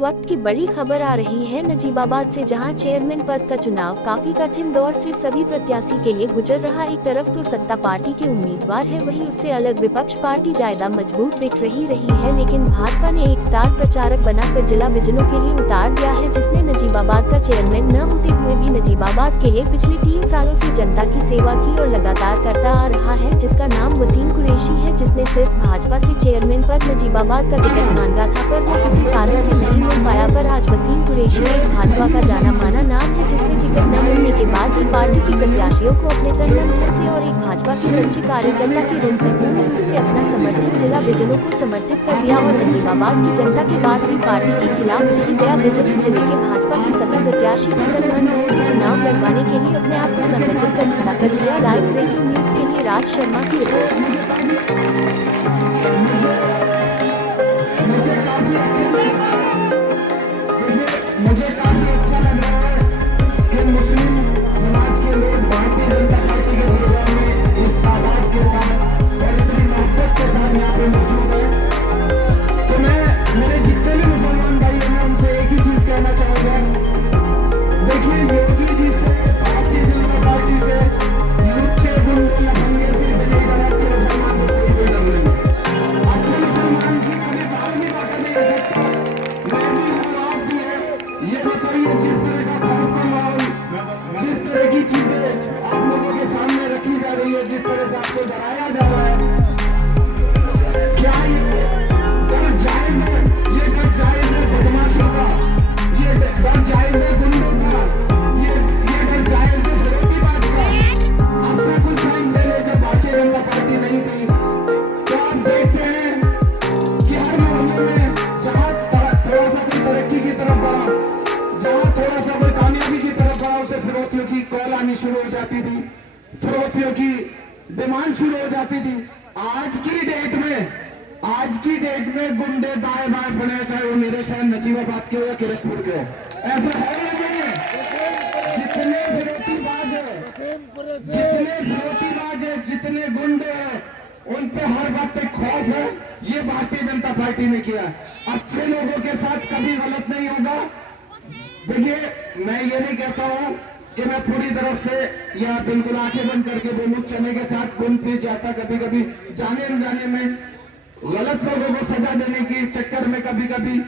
वक्त की बड़ी खबर आ रही है नजीबाबाद से, जहां चेयरमैन पद का चुनाव काफी कठिन दौर से सभी प्रत्याशी के लिए गुजर रहा। एक तरफ तो सत्ता पार्टी के उम्मीदवार है, वहीं उससे अलग विपक्ष पार्टी ज्यादा मजबूत दिख रही है, लेकिन भाजपा ने एक स्टार प्रचारक बनाकर जिला विजनों के लिए उतार दिया है, जिसने नजीबाबाद का चेयरमैन न होते हुए भी नजीबाबाद के लिए पिछले 3 सालों से जनता की सेवा की और लगातार करता आ रहा है, जिसका नाम वसीम कुरैशी है, जिसने सिर्फ भाजपा से चेयरमैन पद नजीबाबाद का टिकट मांगा था, पर वो किसी कारण से नहीं मिल पाया। पर आज वसीम कुरैशी एक भाजपा का जाना माना नाम है, जिसने टिकट न मिलने के बाद ही पार्टी की प्रत्याशियों को अपने तन मन धन से और एक भाजपा के सच्चे कार्यकर्ता के रूप में पूर्ण रूप से अपना समर्थन जिला विजनों को समर्पित कर दिया और नजीबाबाद की जनता के बाद भी पार्टी के खिलाफ नहीं गया। विजन जिले के भाजपा के सभी प्रत्याशी भी तन मन धन से चुनाव लड़वाने के लिए अपने आप को संगठित कर खड़ा कर दिया। लाइव ब्रेकिंग न्यूज के लिए राज शर्मा की रिपोर्ट। मुझे काफी अच्छा लग रहा है कि मुस्लिम समाज के लोग भारतीय जनता पार्टी के प्रोग्राम में इस तादाद के साथ और इतनी मोहब्बत के साथ यहाँ पे मौजूद है। तो मैं मेरे जितने भी मुसलमान भाई हैं, मैं उनसे एक ही चीज कहना चाहूंगा। देखिए, योगी जी से, भारतीय जनता पार्टी से, लुच्चे गुंडे लफंगे से बनेगा अच्छे मुसलमान को कोई डर नहीं। अच्छे मुसलमान की कभी बाल भी बात नहीं हो सकता। मैं भी हूँ, आप भी है। ये बताइए, जिस तरह का खौफ का माहौल, जिस तरह की चीजें आप लोगों के सामने रखी जा रही है, जिस तरह से आपको डराया जा रहा है, क्या ये डर जायज है? ये डर जायज है बदमाशों का, ये डर जायज है गुंडों का, ये डर जायज है फिरौतीबाज का। अब से कुछ टाइम पहले जब भारतीय जनता पार्टी नहीं थी, तो आप देखते हैं कि हर मोहल्ले में जहाँ थोड़ा सा कोई तरक्की की तरफ बढ़ा, जहाँ थोड़ा सा कोई कामयाबी की तरफ बढ़ा, उसे फिरौतियों की कॉल आनी शुरू हो जाती थी, फिरौतियों की डिमांड शुरू हो जाती थी। आज की डेट में गुंडे दाएं बाएं बने, चाहे वो मेरे शहर नजीबाबाद के हो या किरतपुर के हो, ऐसा है या नहीं है? जितने फिरौतीबाज है, जितने गुंडे हैं, उन पे हर वक्त एक खौफ है। ये भारतीय जनता पार्टी ने किया। अच्छे लोगों के साथ कभी गलत नहीं होगा। देखिए, मैं ये नहीं कहता हूं कि मैं पूरी तरफ से या बिल्कुल आंखें बंद करके बोलूं, चने के साथ खून पीस जाता। कभी कभी जाने अनजाने में गलत लोगों को सजा देने के चक्कर में कभी कभी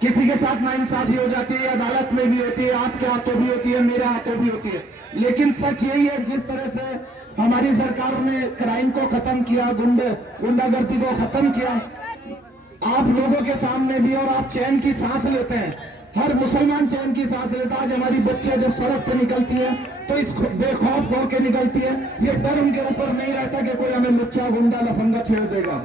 किसी के साथ नाइंसाफी हो जाती है, अदालत में भी होती है, आपके हाथों भी होती है, मेरे हाथों भी होती है। लेकिन सच यही है, जिस तरह से हमारी सरकार ने क्राइम को खत्म किया, गुंडागर्दी को खत्म किया, आप लोगों के सामने भी, और आप चैन की सांस लेते हैं, हर मुसलमान चैन की सांस लेता है। आज हमारी बच्चियां जब सड़क पे निकलती है तो इस बेखौफ होकर निकलती है, ये डर उनके ऊपर नहीं रहता कि कोई हमें लुच्चा गुंडा लफंगा छेड़ देगा।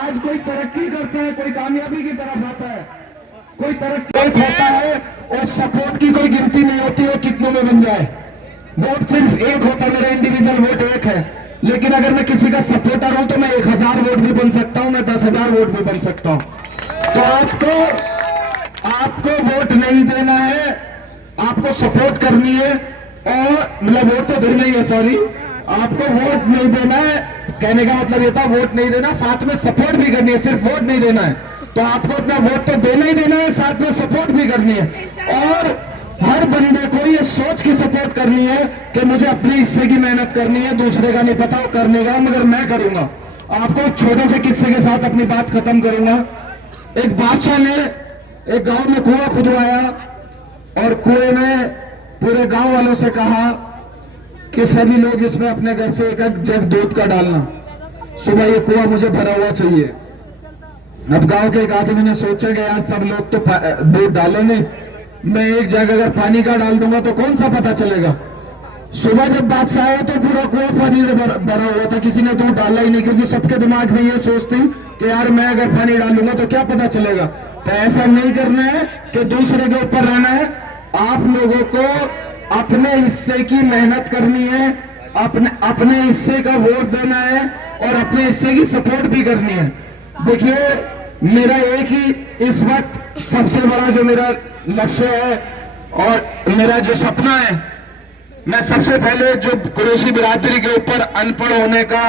आज कोई तरक्की करता है, कोई कामयाबी की तरफ आता है, कोई तरक्की होता है और सपोर्ट की कोई गिनती नहीं होती वो कितनों में बन जाए। वोट सिर्फ एक होता है, मेरा इंडिविजुअल वोट एक है, लेकिन अगर मैं किसी का सपोर्टर हूं तो मैं 1000 वोट भी बन सकता हूं, मैं 10,000 वोट भी बन सकता हूं। तो आपको वोट नहीं देना है, आपको सपोर्ट करनी है, और मतलब वोट तो देना ही है, सॉरी, आपको वोट नहीं देना है, कहने का मतलब ये था वोट नहीं देना, साथ में सपोर्ट भी करनी है, सिर्फ वोट नहीं देना है। तो आपको अपना वोट तो देना ही देना है, साथ में सपोर्ट भी करनी है, और हर बंदे को ये सोच के सपोर्ट करनी है कि मुझे अपने हिस्से की मेहनत करनी है, दूसरे का नहीं पता वो करने का, मगर मैं करूंगा। आपको छोटे से किस्से के साथ अपनी बात खत्म करूंगा। एक बादशाह ने एक गांव में कुआं खुदवाया और कुएं में पूरे गांव वालों से कहा कि सभी लोग इसमें अपने घर से एक जग दूध का डालना, सुबह ये कुआं मुझे भरा हुआ चाहिए। अब गांव के एक आदमी ने सोचा कि यार सब लोग तो दूध डालेंगे, मैं एक जगह अगर पानी का डाल दूंगा तो कौन सा पता चलेगा। सुबह जब बादशाह आया तो पूरा कुआं पानी से भरा हुआ था, किसी ने दूध डाला ही नहीं, क्योंकि सबके दिमाग में ये सोचते कि यार मैं अगर पानी डालूंगा तो क्या पता चलेगा। तो ऐसा नहीं करना है कि दूसरे के ऊपर रहना है, आप लोगों को अपने हिस्से की मेहनत करनी है, अपने हिस्से का वोट देना है और अपने हिस्से की सपोर्ट भी करनी है। देखिए, मेरा एक ही इस वक्त सबसे बड़ा जो मेरा लक्ष्य है और मेरा जो सपना है, मैं सबसे पहले जो कुरैशी बिरादरी के ऊपर अनपढ़ होने का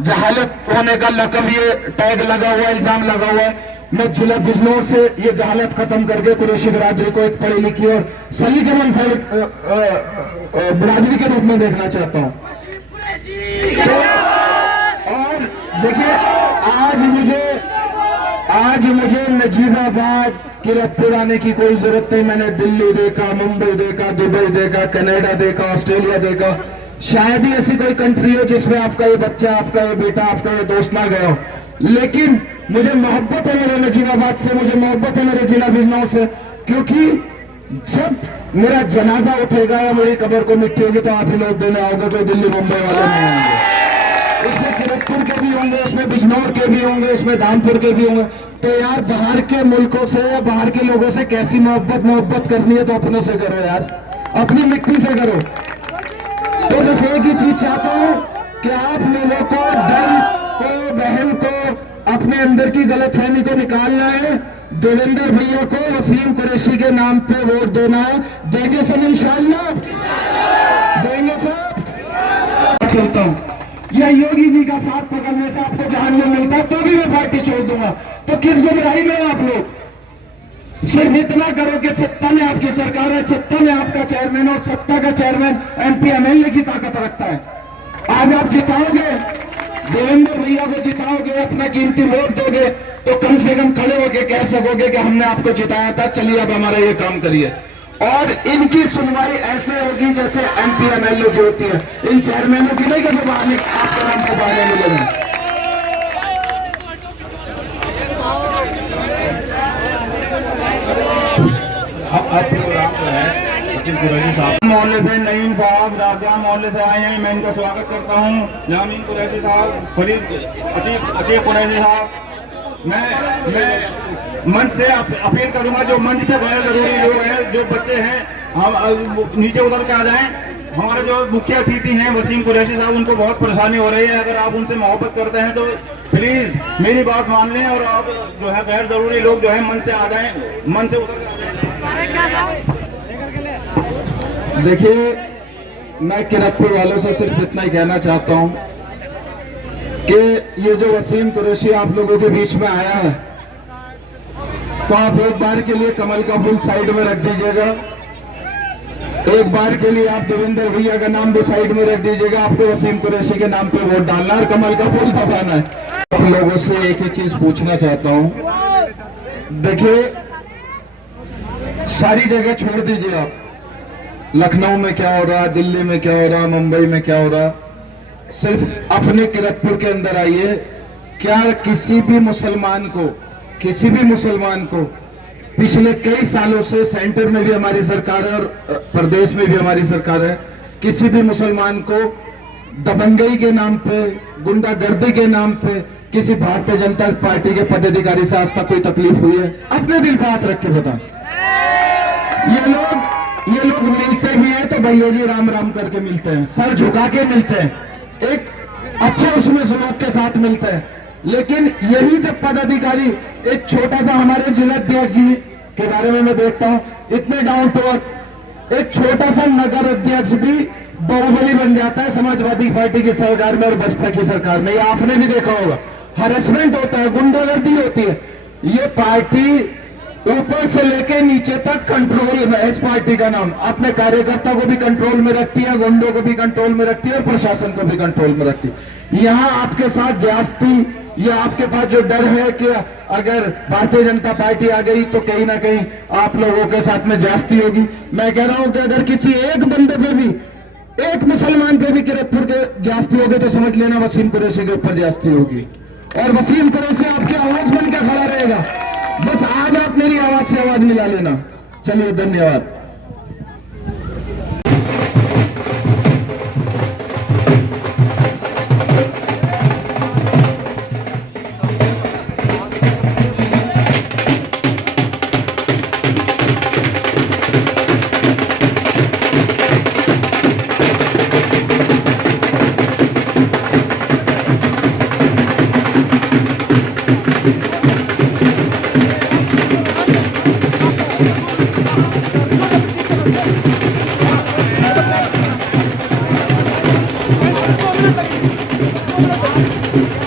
जहालत होने का लकब ये टैग लगा हुआ है, इल्जाम लगा हुआ है। मैं जिला बिजनौर से ये जहालत खत्म करके कुरैशी बिरादरी को एक पढ़ी लिखी और सलीकेमंद बिरादरी के रूप में देखना चाहता हूँ। तो और देखिए, आज मुझे नजीबाबाद किरतपुर आने की कोई जरूरत नहीं। मैंने दिल्ली देखा, मुंबई देखा, दुबई देखा, कनाडा देखा, ऑस्ट्रेलिया देखा। शायद ही ऐसी कोई कंट्री हो जिसमें आपका ये बच्चा, आपका ये बेटा, आपका ये दोस्त ना गया हो। लेकिन मुझे मोहब्बत है मेरे नजीबाबाद से, मुझे मोहब्बत है मेरे जिला बिजनौर से, क्योंकि जब मेरा जनाजा उठेगा या मेरी कब्र को मिट्टी होगी तो आप ही लोग देने आओगे, कोई दिल्ली मुंबई वाले नहीं होंगे। इसमें किरतपुर के भी होंगे, इसमें बिजनौर के भी होंगे, इसमें धामपुर के भी होंगे। तो यार, बाहर के मुल्कों से या बाहर के लोगों से कैसी मोहब्बत करनी है तो अपनों से करो यार, अपनी मिट्टी से करो। तो बस एक ही चीज चाहता हूं कि आप लोगों को, दल को, बहन को, अपने अंदर की गलतफहमी को निकालना है। देवेंद्र भैया को वसीम कुरैशी के नाम पे वोट देना है। देंगे सब इंशाअल्लाह, देंगे सब। चलता हूं, या योगी जी का साथ पकड़ने से आपको जहान्नम मिलता है तो भी मैं पार्टी छोड़ दूंगा। तो किस गुमराही में आप लोग? सिर्फ इतना करो कि सत्ता में आपकी सरकार है, सत्ता में आपका चेयरमैन, और सत्ता का चेयरमैन MP MLA की ताकत रखता है। आज आप जिताओगे, देवेंद्र भैया को जिताओगे, अपना कीमती वोट दोगे, तो कम से कम खड़े होके कह सकोगे कि हमने आपको जिताया था, चलिए अब हमारा ये काम करिए। और इनकी सुनवाई ऐसे होगी जैसे MP MLA की होती है, इन चेयरमैनों की नहीं कि जो बहाने आपके नाम को बहाने मिलेंगे। मोहल्ले से नईम साहब राजा मोहल्ले से आए हैं, मैं इनका स्वागत करता हूँ। यामीन कुरैशी साहब, फरीद अतीक कुरैशी साहब। मैं मंच से अपील करूंगा, जो मंच पे गैर जरूरी लोग हैं, जो बच्चे हैं, हम नीचे उतर के आ जाएं। हमारे जो मुख्य अतिथि हैं वसीम कुरैशी साहब, उनको बहुत परेशानी हो रही है। अगर आप उनसे मोहब्बत करते हैं तो प्लीज मेरी बात मान लें, और आप जो है गैर जरूरी लोग जो है मंच से आ जाएं, मंच से उतर के आ जाएं। देखिए, मैं किरतपुर वालों से सिर्फ इतना ही कहना चाहता हूं कि ये जो वसीम कुरैशी आप लोगों के बीच में आया है, तो आप एक बार के लिए कमल का फूल साइड में रख दीजिएगा। एक बार के लिए आप देवेंद्र भैया का नाम भी साइड में रख दीजिएगा। आपको वसीम कुरैशी के नाम पे वोट डालना और कमल का फूल दबाना है। आप लोगों से एक ही चीज पूछना चाहता हूं, देखिए, सारी जगह छोड़ दीजिए आप। लखनऊ में क्या हो रहा, दिल्ली में क्या हो रहा, मुंबई में क्या हो रहा, सिर्फ अपने किरतपुर के अंदर आइए। क्या किसी भी मुसलमान को पिछले कई सालों से सेंटर में भी हमारी सरकार है और प्रदेश में भी हमारी सरकार है, किसी भी मुसलमान को दबंगई के नाम पे, गुंडागर्दी के नाम पे किसी भारतीय जनता पार्टी के पदाधिकारी से आज तक कोई तकलीफ हुई है? अपने दिल पे हाथ रख के बता। ये लोग मिलते भी हैं तो भैया जी राम राम करके मिलते हैं, सर झुका के मिलते हैं, एक अच्छे उसमें सलूक के साथ मिलते हैं। लेकिन यही जब पदाधिकारी, एक छोटा सा हमारे जिलाध्यक्ष जी के बारे में मैं देखता हूं, इतने डाउन टू अर्थ, एक छोटा सा नगर अध्यक्ष भी बाहुबली बन जाता है समाजवादी पार्टी की सरकार में और बसपा की सरकार में। ये आपने भी देखा होगा, हरेसमेंट होता है, गुंडागर्दी होती है। ये पार्टी ऊपर से लेके नीचे तक कंट्रोल में, इस पार्टी का नाम अपने कार्यकर्ता को भी कंट्रोल में रखती है, गुंडों को भी कंट्रोल में रखती है और प्रशासन को भी कंट्रोल में रखती है। यहाँ आपके साथ ज्यादती, या आपके पास जो डर है कि अगर भारतीय जनता पार्टी आ गई तो कहीं ना कहीं आप लोगों के साथ में ज्यादती होगी। मैं कह रहा हूं कि अगर किसी एक बंदे पे भी, एक मुसलमान पे भी किरतपुर के ज्यादती होगी तो समझ लेना वसीम कुरैशी के ऊपर ज्यादती होगी, और वसीम कुरैशी आपकी आवाज बन के खड़ा रहेगा। बस आज आप मेरी आवाज से आवाज मिला लेना। चलिए, धन्यवाद। थी।